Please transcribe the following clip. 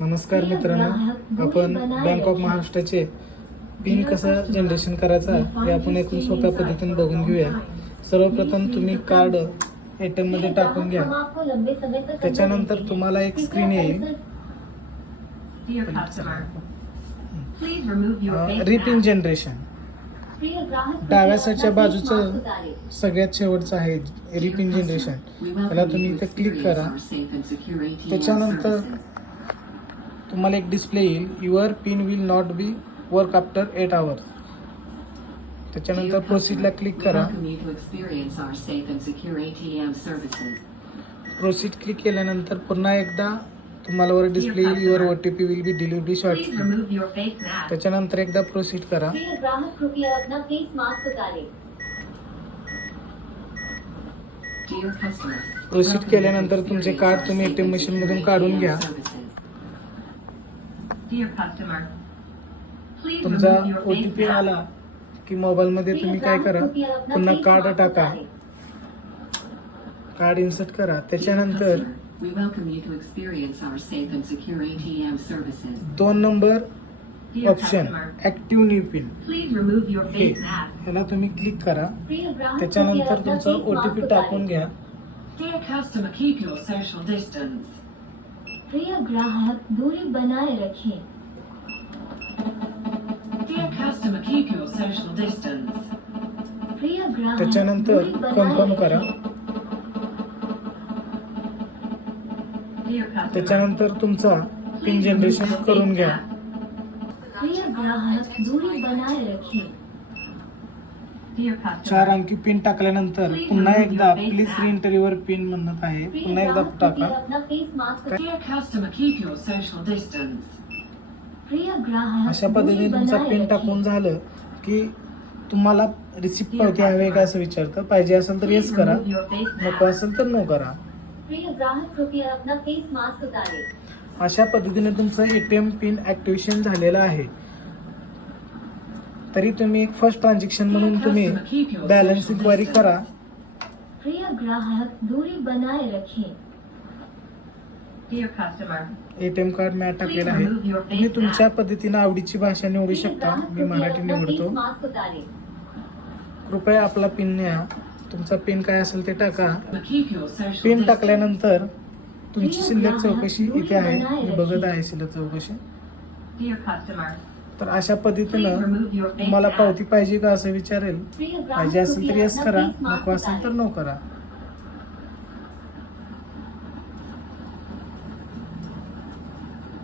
नमस्कार मित्रांनो. आपण बँक ऑफ महाराष्ट्राचे पिन कसं जनरेशन करायचा हे आपण एकूण सोप्या पद्धतीने बघून घेऊया. सर्वप्रथम तुम्ही कार्ड एटीएममध्ये टाकून घ्या. त्याच्यानंतर तुम्हाला एक स्क्रीन येईल. रिपिन. जनरेशन डाव्या साईडच्या बाजूचं बाजूचं सगळ्यात शेवटचं आहे रिपिन जनरेशन त्याला तुम्ही इथे क्लिक करा. त्याच्यानंतर तुम्हाला एक डिस्प्ले येईल. Your pin will not be work after eight hours त्याच्यानंतर प्रोसीडला क्लिक करा. प्रोसीड क्लिक केल्यानंतर पुन्हा एकदा तुम्हाला वर डिस्प्ले येईल. Your O T P will be delivery short. त्याच्यानंतर एकदा प्रोसीड करा. प्रिय ग्राहक कृपया अपना फेस मास्क उतारें. प्रोसीड केल्यानंतर तुमचे कार्ड तुम्ही एटीएम मशीन मधून काढून घ्या. तुमचा ओ टी पी. आला की मोबाईल मध्ये प्रिय तुम्ही काय करा? पुन्हा कार्ड टाका. कार्ड इन्सर्ट करा. त्याच्यानंतर. दोन number option active new PIN हे. ह्याला तुम्ही क्लिक करा. त्याच्यानंतर तुमचा फेस ओटीपी मास्क टाकून घ्या Dear customer, keep your social distance. प्रिय ग्राहक दूरी बनाए रखें Dear customer, keep your social distance. प्रिय ग्राहक त्याच्यानंतर दूरी बनाए कन्फर्म करा रखें. Dear customer, त्याच्यानंतर तुमचा पिन जनरेशन करून घ्या. प्रिय ग्राहक दूरी बनाए रखें चार अंकी पिन टाकल्यानंतर पुन्हा एकदा प्लीज रिएंटर युअर पिन म्हणत आहे. पुन्हा एकदा टाका. अशा पद्धतीने तुमचा पिन. टाकून झालं की तुम्हाला रिसिप्ट पावती हवी का असं विचारतं. पाहिजे असेल तर येस करा. नको. असेल तर नो करा. प्रिय ग्राहक कृपया अपना फेस मास्क उतारें. अशा पद्धतीने तुमचं एटीएम पिन ऍक्टिव्हेशन झालेलं आहे. तरी तुम्ही एक फर्स्ट ट्रान्झॅक्शन म्हणून तुम्ही बॅलन्स इन्क्वायरी. करा. प्रिय ग्राहक दूरी बनाए रखें. एटीएम कार्ड मॅट टाकलेलं आहे. तुम्ही तुमच्या. पद्धतीने आवडीची भाषा निवडू शकता. मी कृपया मराठी निवडतो. कृपया आपला पिन न्या. तुमचा पिन काय असेल ते टाका. पिन. टाकल्यानंतर तुमची शिल्लक चौकशी इथे आहे. मी बघत आहे शिल्लक चौकशी. Dear customer, तर अशा पद्धतीनं तुम्हाला पावती पाहिजे का असं विचारेल? पाहिजे असेल तर येस करा नको असेल तर नो करा.